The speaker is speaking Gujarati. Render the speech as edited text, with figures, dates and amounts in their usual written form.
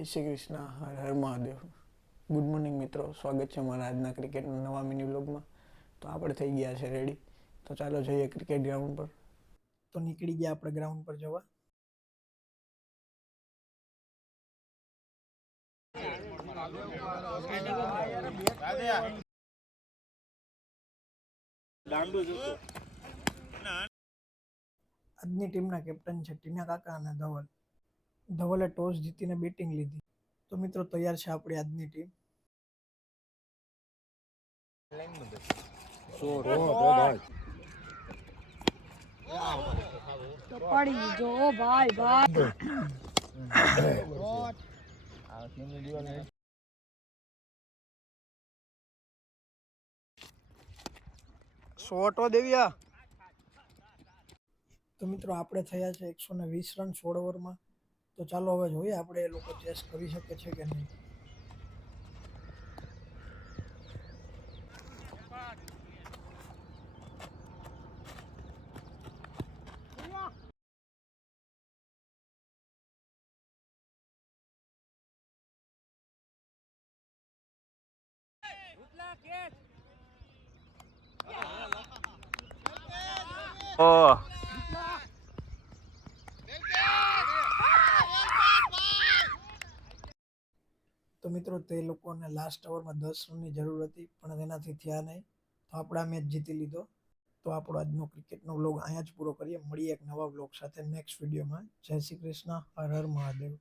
જય શ્રી કૃષ્ણ, હર હર મહાદેવ. ગુડ મોર્નિંગ મિત્રો, સ્વાગત છે મારા આજના ક્રિકેટના નવા મિની વ્લોગમાં. તો આપણે થઈ ગયા છે રેડી, તો ચાલો જઈએ ક્રિકેટ ગ્રાઉન્ડ પર. તો નીકળી ગયા આપણે ગ્રાઉન્ડ પર જવા. આજની ટીમના કેપ્ટન છે ટીના કાકા અને ધવલ. ધવલે ટોસ જીતીને બેટિંગ લીધી. તો મિત્રો તૈયાર છે આપણી આજની ટીમ. પડી જો ભાઈ ભાઈ શોટો દેવ્યા. તો મિત્રો આપણે થયા છે 120 રન 16 ઓવરમાં. તો ચાલો હવે જોઈએ આપણે એ લોકો ચેસ કરી શકે છે કે નહીં. તો મિત્રો તે લોકોને લાસ્ટ ઓવરમાં 10 રનની જરૂર હતી, પણ તેનાથી થયા નહીં. તો આપણે આ મેચ જીતી લીધો. તો આપણો આજનો ક્રિકેટનો વ્લોગ અહીંયા જ પૂરો કરીએ. મળીએ એક નવા વ્લોગ સાથે નેક્સ્ટ વિડીયોમાં. જય શ્રી કૃષ્ણ, હર હર મહાદેવ.